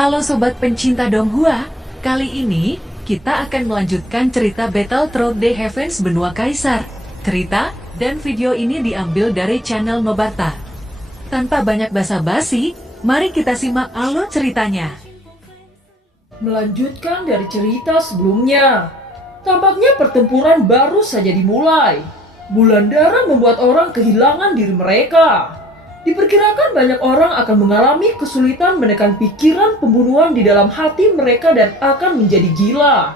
Halo sobat pencinta Donghua, kali ini kita akan melanjutkan cerita Battle Through the Heavens Benua Kaisar. Cerita dan video ini diambil dari channel Mebarta. Tanpa banyak basa-basi, mari kita simak alur ceritanya. Melanjutkan dari cerita sebelumnya, tampaknya pertempuran baru saja dimulai. Bulan darah membuat orang kehilangan diri mereka. Diperkirakan banyak orang akan mengalami kesulitan menekan pikiran pembunuhan di dalam hati mereka dan akan menjadi gila.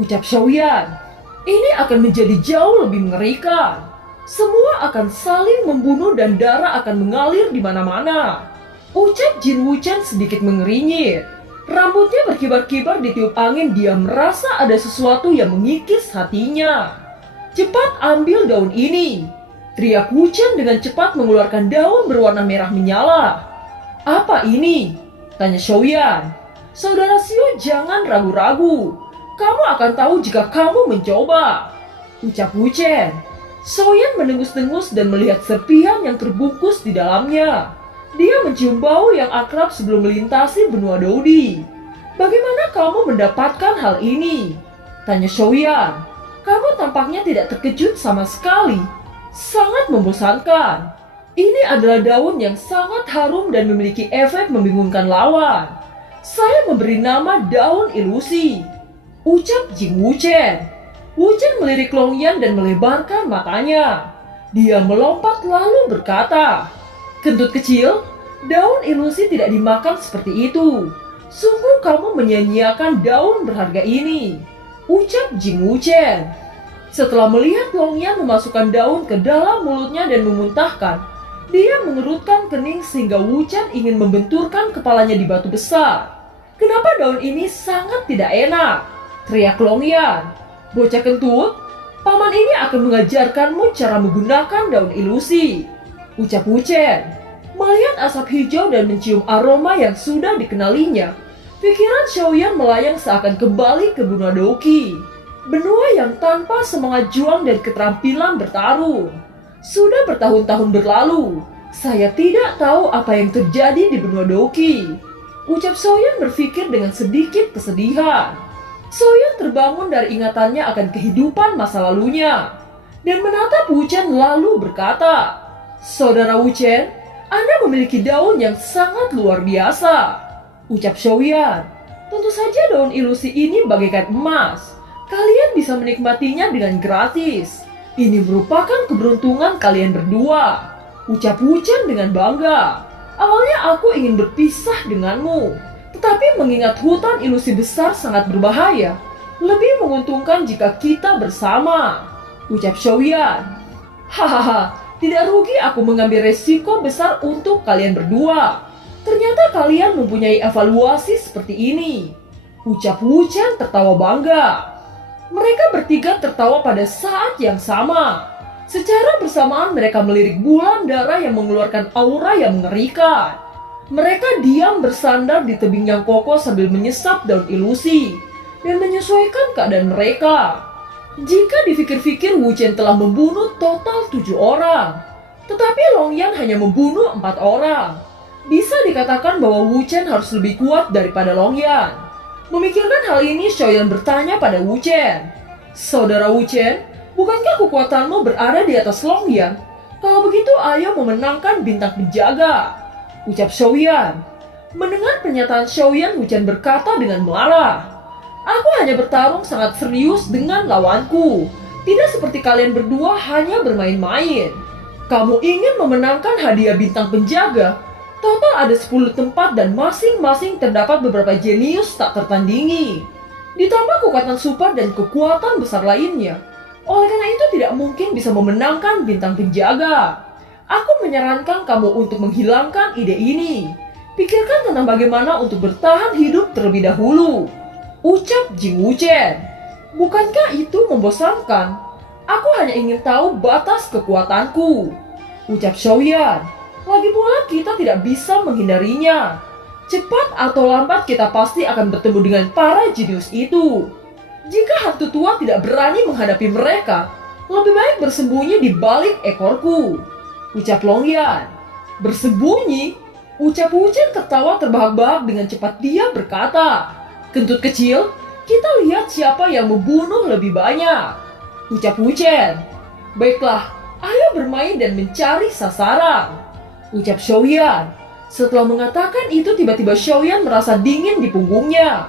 Ucap Xiaoyan, ini akan menjadi jauh lebih mengerikan. Semua akan saling membunuh dan darah akan mengalir di mana-mana. Ucap Jin Wuchen sedikit mengernyit. Rambutnya berkibar-kibar ditiup angin. Dia merasa ada sesuatu yang mengikis hatinya. Cepat ambil daun ini. Teriak Wuchen dengan cepat mengeluarkan daun berwarna merah menyala. Apa ini? Tanya Xiaoyan. Saudara Xiu, jangan ragu-ragu. Kamu akan tahu jika kamu mencoba. Ucap Wuchen. Xiaoyan mendengus-dengus dan melihat serpihan yang terbungkus di dalamnya. Dia mencium bau yang akrab sebelum melintasi benua Dodi. Bagaimana kamu mendapatkan hal ini? Tanya Xiaoyan. Kamu tampaknya tidak terkejut sama sekali. Sangat membosankan. Ini adalah daun yang sangat harum dan memiliki efek membingungkan lawan. Saya memberi nama daun ilusi. Ucap Jing Wuchen. Wuchen melirik Longyan dan melebarkan matanya. Dia melompat lalu berkata, "Kentut kecil, daun ilusi tidak dimakan seperti itu. Sungguh kamu menyia-nyiakan daun berharga ini." Ucap Jing Wuchen. Setelah melihat Longyan memasukkan daun ke dalam mulutnya dan memuntahkan, dia mengerutkan kening sehingga Wuchen ingin membenturkan kepalanya di batu besar. "Kenapa daun ini sangat tidak enak?" teriak Longyan. "Bocah kentut, paman ini akan mengajarkanmu cara menggunakan daun ilusi." Ucap Wuchen. Melihat asap hijau dan mencium aroma yang sudah dikenalinya, pikiran Xiaoyan melayang seakan kembali ke benua Doqi. Benua yang tanpa semangat juang dan keterampilan bertarung. Sudah bertahun-tahun berlalu, saya tidak tahu apa yang terjadi di benua Doqi. Ucap Xiaoyan berpikir dengan sedikit kesedihan. Xiaoyan terbangun dari ingatannya akan kehidupan masa lalunya dan menatap Wuchen lalu berkata, "Saudara Wuchen, Anda memiliki daun yang sangat luar biasa." Ucap Xiaoyan, "Tentu saja daun ilusi ini bagaikan emas. Kalian bisa menikmatinya dengan gratis. Ini merupakan keberuntungan kalian berdua." Ucap Wuchen dengan bangga. "Awalnya aku ingin berpisah denganmu, tetapi mengingat hutan ilusi besar sangat berbahaya, lebih menguntungkan jika kita bersama." Ucap Xiaoyan. "Hahaha, tidak rugi aku mengambil resiko besar untuk kalian berdua. Ternyata kalian mempunyai evaluasi seperti ini." Ucap Wuchen tertawa bangga. Mereka bertiga tertawa pada saat yang sama. Secara bersamaan mereka melirik bulan darah yang mengeluarkan aura yang mengerikan. Mereka diam bersandar di tebing yang kokoh sambil menyesap daun ilusi dan menyesuaikan keadaan mereka. Jika dipikir-pikir, Wuchen telah membunuh total 7 orang. Tetapi Longyan hanya membunuh 4 orang. Bisa dikatakan bahwa Wuchen harus lebih kuat daripada Longyan. Memikirkan hal ini, Xiaoyan bertanya pada Wuchen, "Saudara Wuchen, bukankah kekuatanmu berada di atas Longyan? Kalau begitu, ayo memenangkan bintang penjaga." Ucap Xiaoyan. Mendengar pernyataan Xiaoyan, Wuchen berkata dengan marah, "Aku hanya bertarung sangat serius dengan lawanku. Tidak seperti kalian berdua hanya bermain-main. Kamu ingin memenangkan hadiah bintang penjaga? Total ada 10 tempat dan masing-masing terdapat beberapa jenius tak tertandingi. Ditambah kekuatan super dan kekuatan besar lainnya. Oleh karena itu tidak mungkin bisa memenangkan bintang penjaga. Aku menyarankan kamu untuk menghilangkan ide ini. Pikirkan tentang bagaimana untuk bertahan hidup terlebih dahulu." Ucap Jing Wuchen. "Bukankah itu membosankan? Aku hanya ingin tahu batas kekuatanku." Ucap Xiaoyan. "Lagi pula kita tidak bisa menghindarinya. Cepat atau lambat kita pasti akan bertemu dengan para jenius itu. Jika hantu tua tidak berani menghadapi mereka, lebih baik bersembunyi di balik ekorku." Ucap Longyan. "Bersembunyi? Ucap Wuchen tertawa terbahak-bahak dengan cepat. Dia berkata, "Kentut kecil, kita lihat siapa yang membunuh lebih banyak." Ucap Wuchen, "Baiklah, ayo bermain dan mencari sasaran." Ucap Xiaoyan. Setelah mengatakan itu, tiba-tiba Xiaoyan merasa dingin di punggungnya.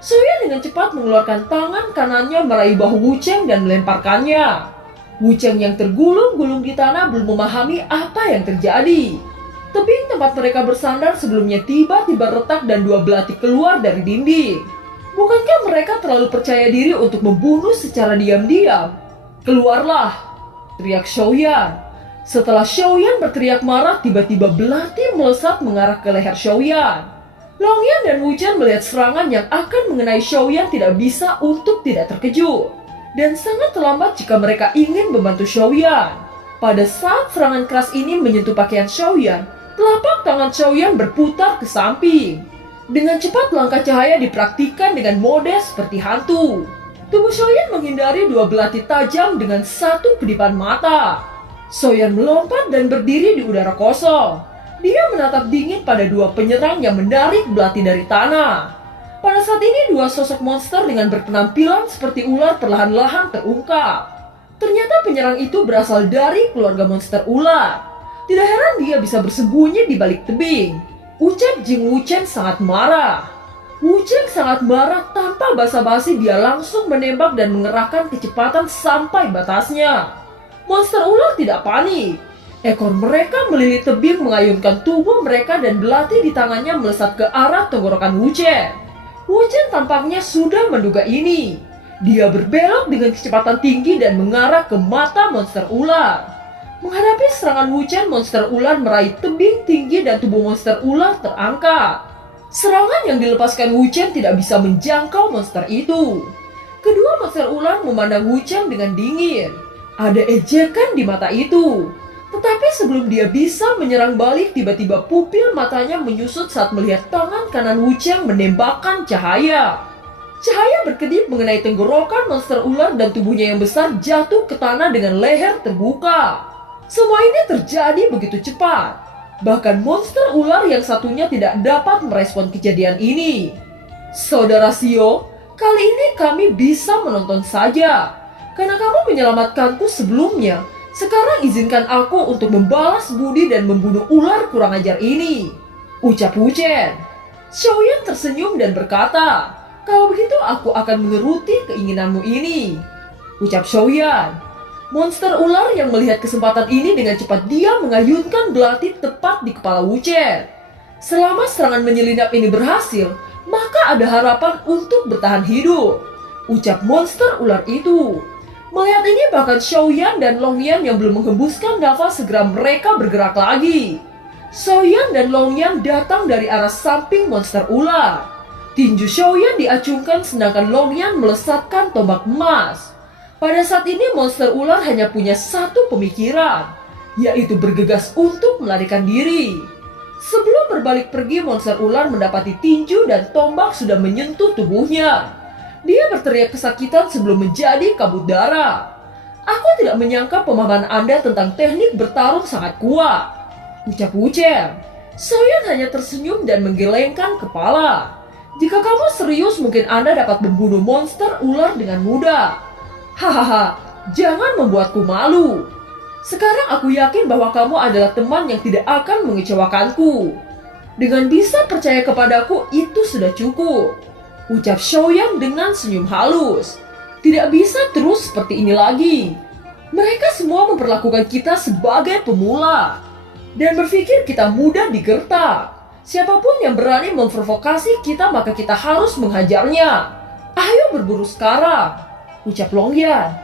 Xiaoyan dengan cepat mengeluarkan tangan kanannya meraih bahu Wuchen dan melemparkannya. Wuchen yang tergulung-gulung di tanah belum memahami apa yang terjadi. Tebing tempat mereka bersandar sebelumnya tiba-tiba retak dan dua belati keluar dari dinding. Bukankah mereka terlalu percaya diri untuk membunuh secara diam-diam? "Keluarlah!" teriak Xiaoyan. Setelah Xiaoyan berteriak marah, tiba-tiba belati melesat mengarah ke leher Xiaoyan. Longyan dan Wuchen melihat serangan yang akan mengenai Xiaoyan tidak bisa untuk tidak terkejut. Dan sangat terlambat jika mereka ingin membantu Xiaoyan. Pada saat serangan keras ini menyentuh pakaian Xiaoyan, telapak tangan Xiaoyan berputar ke samping. Dengan cepat langkah cahaya dipraktikkan dengan mode seperti hantu. Tubuh Xiaoyan menghindari dua belati tajam dengan satu kedipan mata. Xiaoyan melompat dan berdiri di udara kosong. Dia menatap dingin pada dua penyerang yang menarik belati dari tanah. Pada saat ini dua sosok monster dengan berpenampilan seperti ular perlahan-lahan terungkap. Ternyata penyerang itu berasal dari keluarga monster ular. Tidak heran dia bisa bersembunyi di balik tebing. Ucap Jing Wuchen sangat marah. Wuchen sangat marah, tanpa basa-basi dia langsung menembak dan mengerahkan kecepatan sampai batasnya. Monster ular tidak panik. Ekor mereka melilit tebing mengayunkan tubuh mereka dan belati di tangannya melesat ke arah tenggorokan Wuchen. Wuchen tampaknya sudah menduga ini. Dia berbelok dengan kecepatan tinggi dan mengarah ke mata monster ular. Menghadapi serangan Wuchen, monster ular meraih tebing tinggi dan tubuh monster ular terangkat. Serangan yang dilepaskan Wuchen tidak bisa menjangkau monster itu. Kedua monster ular memandang Wuchen dengan dingin. Ada ejekan di mata itu. Tetapi sebelum dia bisa menyerang balik, tiba-tiba pupil matanya menyusut saat melihat tangan kanan Wuchen menembakkan cahaya. Cahaya berkedip mengenai tenggorokan monster ular dan tubuhnya yang besar jatuh ke tanah dengan leher terbuka. Semua ini terjadi begitu cepat. Bahkan monster ular yang satunya tidak dapat merespon kejadian ini. "Saudara Xiao, kali ini kami bisa menonton saja. Karena kamu menyelamatkanku sebelumnya, sekarang izinkan aku untuk membalas budi dan membunuh ular kurang ajar ini," ucap Wuchen. Xiaoyan tersenyum dan berkata, "Kalau begitu aku akan menuruti keinginanmu ini," ucap Xiaoyan. Monster ular yang melihat kesempatan ini dengan cepat dia mengayunkan belati tepat di kepala Wuchen. Selama serangan menyelinap ini berhasil, maka ada harapan untuk bertahan hidup, ucap monster ular itu. Melihat ini bahkan Xiaoyan dan Longyan yang belum menghembuskan nafas segera mereka bergerak lagi. Xiaoyan dan Longyan datang dari arah samping monster ular. Tinju Xiaoyan diacungkan sedangkan Longyan melesatkan tombak emas. Pada saat ini monster ular hanya punya satu pemikiran, yaitu bergegas untuk melarikan diri. Sebelum berbalik pergi, monster ular mendapati tinju dan tombak sudah menyentuh tubuhnya. Dia berteriak kesakitan sebelum menjadi kabut darah. "Aku tidak menyangka pemahaman Anda tentang teknik bertarung sangat kuat," ucap Wuchen. Xiaoyan hanya tersenyum dan menggelengkan kepala. "Jika kamu serius, mungkin Anda dapat membunuh monster ular dengan mudah. Hahaha, jangan membuatku malu. Sekarang aku yakin bahwa kamu adalah teman yang tidak akan mengecewakanku. Dengan bisa percaya kepadaku itu sudah cukup," ucap Xiaoyan dengan senyum halus. "Tidak bisa terus seperti ini lagi. Mereka semua memperlakukan kita sebagai pemula dan berpikir kita mudah digertak. Siapapun yang berani memprovokasi kita maka kita harus menghajarnya. Ayo berburu sekarang," ucap Longyan.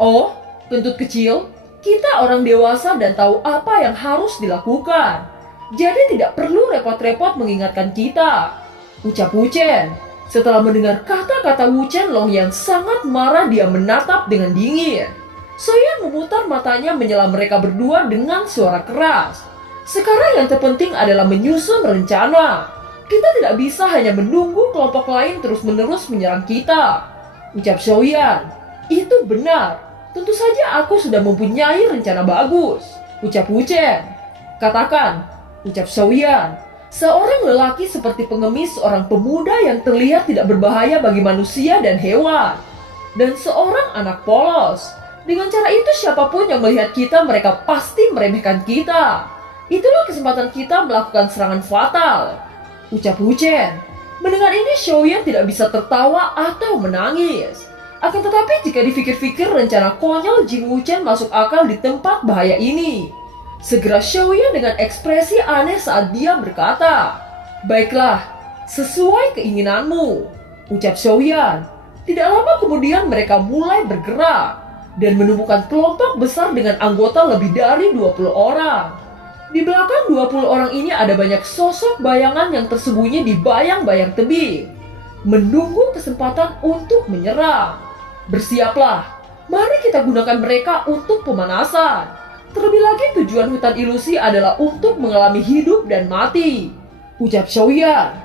"Oh, kentut kecil, kita orang dewasa dan tahu apa yang harus dilakukan. Jadi tidak perlu repot-repot mengingatkan kita," ucap Wuchen. Setelah mendengar kata-kata Wuchen, Longyan sangat marah. Dia menatap dengan dingin. Xiaoyan memutar matanya menyela mereka berdua dengan suara keras. "Sekarang yang terpenting adalah menyusun rencana. Kita tidak bisa hanya menunggu kelompok lain terus-menerus menyerang kita," ucap Xiaoyan. "Itu benar. Tentu saja aku sudah mempunyai rencana bagus," ucap Wuchen. "Katakan," ucap Xiaoyan. Seorang lelaki seperti pengemis seorang pemuda yang terlihat tidak berbahaya bagi manusia dan hewan. Dan seorang anak polos. Dengan cara itu siapapun yang melihat kita mereka pasti meremehkan kita. Itulah kesempatan kita melakukan serangan fatal. Ucap Wuchen. Mendengar ini Xiaoyan tidak bisa tertawa atau menangis. Akan tetapi jika dipikir-pikir rencana konyol Jing Wuchen masuk akal di tempat bahaya ini. Segera Xiaoyan dengan ekspresi aneh saat dia berkata, "Baiklah, sesuai keinginanmu," ucap Xiaoyan. Tidak lama kemudian mereka mulai bergerak dan menemukan kelompok besar dengan anggota lebih dari 20 orang. Di belakang 20 orang ini ada banyak sosok bayangan yang tersembunyi di bayang-bayang tebing, menunggu kesempatan untuk menyerang. Bersiaplah, mari kita gunakan mereka untuk pemanasan. Terlebih lagi tujuan hutan ilusi adalah untuk mengalami hidup dan mati, ucap Xiaoyan.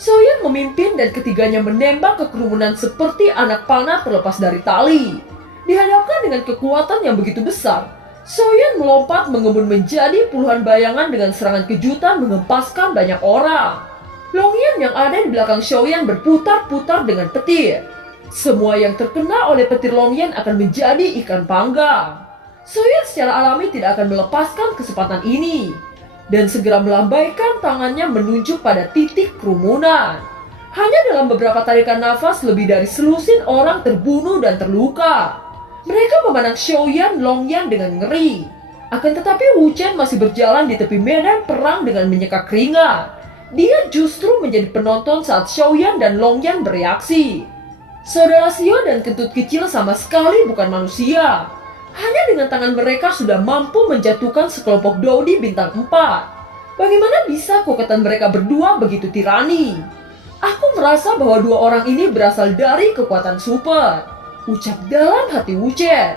Xiaoyan memimpin dan ketiganya menembak ke kerumunan seperti anak panah terlepas dari tali. Dihadapkan dengan kekuatan yang begitu besar, Xiaoyan melompat mengembun menjadi puluhan bayangan dengan serangan kejutan mengempaskan banyak orang. Longyan yang ada di belakang Xiaoyan berputar-putar dengan petir. Semua yang terkena oleh petir Longyan akan menjadi ikan panggang. Xiaoyan secara alami tidak akan melepaskan kesempatan ini dan segera melambaikan tangannya menunjuk pada titik kerumunan. Hanya dalam beberapa tarikan nafas lebih dari selusin orang terbunuh dan terluka. Mereka memandang Xiaoyan Longyan dengan ngeri. Akan tetapi Wuchen masih berjalan di tepi medan perang dengan menyeka keringat. Dia justru menjadi penonton saat Xiaoyan dan Longyan bereaksi. Saudara Xiao dan kentut kecil sama sekali bukan manusia. Hanya dengan tangan mereka sudah mampu menjatuhkan sekelompok Dodi bintang 4. Bagaimana bisa kekuatan mereka berdua begitu tirani? Aku merasa bahwa dua orang ini berasal dari kekuatan super, ucap dalam hati Wuchen.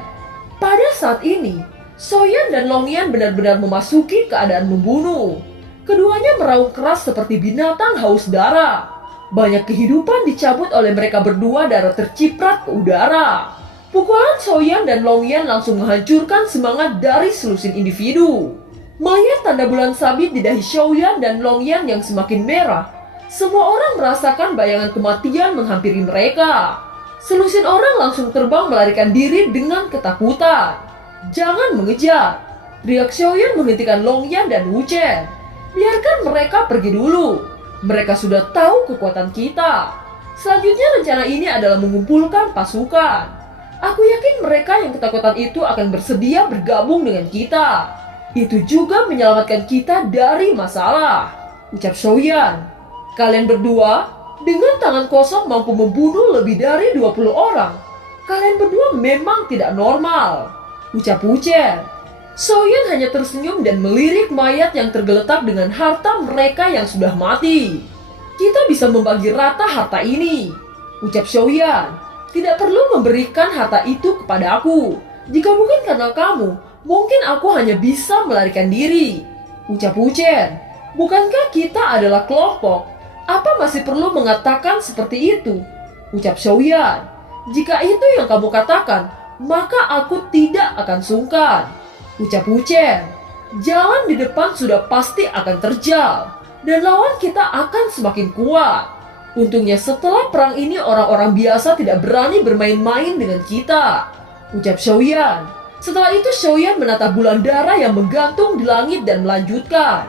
Pada saat ini, Xiaoyan dan Longyan benar-benar memasuki keadaan membunuh. Keduanya meraung keras seperti binatang haus darah. Banyak kehidupan dicabut oleh mereka berdua, darah terciprat ke udara. Pukulan Xiaoyan dan Longyan langsung menghancurkan semangat dari selusin individu. Melihat tanda bulan sabit di dahi Xiaoyan dan Longyan yang semakin merah, semua orang merasakan bayangan kematian menghampiri mereka. Selusin orang langsung terbang melarikan diri dengan ketakutan. "Jangan mengejar!" teriak Xiaoyan menghentikan Longyan dan Wuchen. "Biarkan mereka pergi dulu. Mereka sudah tahu kekuatan kita. Selanjutnya rencana ini adalah mengumpulkan pasukan. Aku yakin mereka yang ketakutan itu akan bersedia bergabung dengan kita. Itu juga menyelamatkan kita dari masalah," ucap Xiaoyan. "Kalian berdua dengan tangan kosong mampu membunuh lebih dari 20 orang. Kalian berdua memang tidak normal," ucap Wuchen. Xiaoyan hanya tersenyum dan melirik mayat yang tergeletak dengan harta mereka yang sudah mati. "Kita bisa membagi rata harta ini," ucap Xiaoyan. "Tidak perlu memberikan harta itu kepada aku. Jika bukan karena kamu, mungkin aku hanya bisa melarikan diri," ucap Wuchen. "Bukankah kita adalah kelompok? Apa masih perlu mengatakan seperti itu?" ucap Xiaoyan. "Jika itu yang kamu katakan, maka aku tidak akan sungkan," ucap Wuchen. "Jalan di depan sudah pasti akan terjal, dan lawan kita akan semakin kuat. Untungnya setelah perang ini orang-orang biasa tidak berani bermain-main dengan kita," ucap Xiaoyan. Setelah itu Xiaoyan menatap bulan dara yang menggantung di langit dan melanjutkan.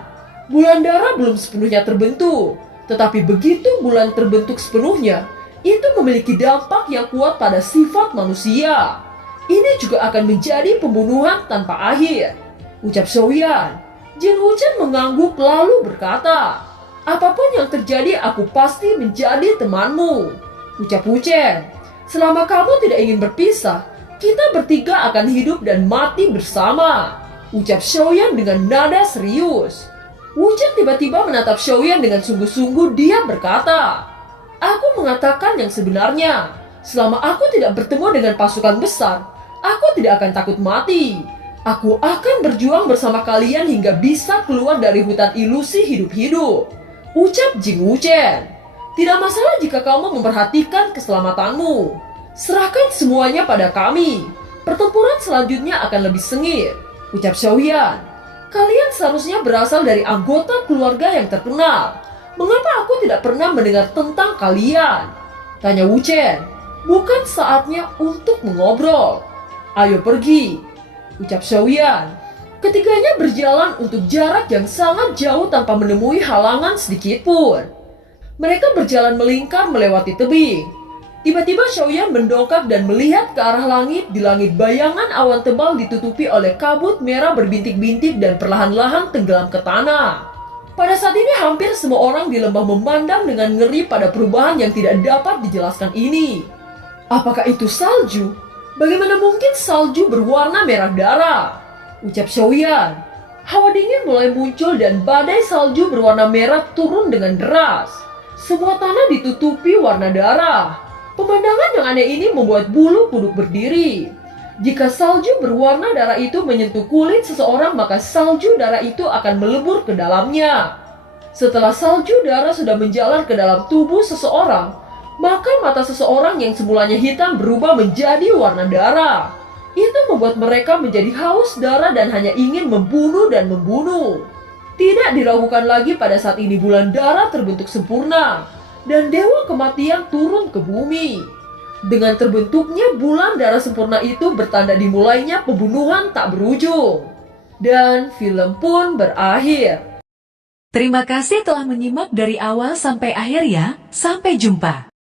Bulan dara belum sepenuhnya terbentuk. Tetapi begitu bulan terbentuk sepenuhnya, itu memiliki dampak yang kuat pada sifat manusia. Ini juga akan menjadi pembunuhan tanpa akhir, ucap Xiaoyan. Jin Wuchen mengangguk lalu berkata, "Apapun yang terjadi aku pasti menjadi temanmu," ucap Wuchen. "Selama kamu tidak ingin berpisah, kita bertiga akan hidup dan mati bersama," ucap Xiaoyan dengan nada serius. Wuchen tiba-tiba menatap Xiaoyan dengan sungguh-sungguh. Dia berkata, "Aku mengatakan yang sebenarnya. Selama aku tidak bertemu dengan pasukan besar, aku tidak akan takut mati. Aku akan berjuang bersama kalian hingga bisa keluar dari hutan ilusi hidup-hidup," ucap Jing Wuchen. "Tidak masalah jika kamu memperhatikan keselamatanmu. Serahkan semuanya pada kami. Pertempuran selanjutnya akan lebih sengit," ucap Xiaoyan. Kalian seharusnya berasal dari anggota keluarga yang terkenal. Mengapa aku tidak pernah mendengar tentang kalian? Tanya Wu Chen. Bukan saatnya untuk mengobrol. Ayo pergi, ucap Xiaoyan. Ketiganya berjalan untuk jarak yang sangat jauh tanpa menemui halangan sedikit pun. Mereka berjalan melingkar melewati tebing. Tiba-tiba Xiaoyan mendongak dan melihat ke arah langit. Di langit bayangan awan tebal ditutupi oleh kabut merah berbintik-bintik dan perlahan-lahan tenggelam ke tanah. Pada saat ini hampir semua orang di lembah memandang dengan ngeri pada perubahan yang tidak dapat dijelaskan ini. Apakah itu salju? Bagaimana mungkin salju berwarna merah darah? Ucap Xiaoyan. Hawa dingin mulai muncul dan badai salju berwarna merah turun dengan deras. Semua tanah ditutupi warna darah. Pemandangan yang aneh ini membuat bulu kuduk berdiri. Jika salju berwarna darah itu menyentuh kulit seseorang, maka salju darah itu akan melebur ke dalamnya. Setelah salju darah sudah menjalar ke dalam tubuh seseorang, maka mata seseorang yang semulanya hitam berubah menjadi warna darah. Itu membuat mereka menjadi haus darah dan hanya ingin membunuh dan membunuh. Tidak diragukan lagi, pada saat ini bulan darah terbentuk sempurna dan dewa kematian turun ke bumi. Dengan terbentuknya bulan darah sempurna itu bertanda dimulainya pembunuhan tak berujung. Dan film pun berakhir. Terima kasih telah menyimak dari awal sampai akhir ya. Sampai jumpa.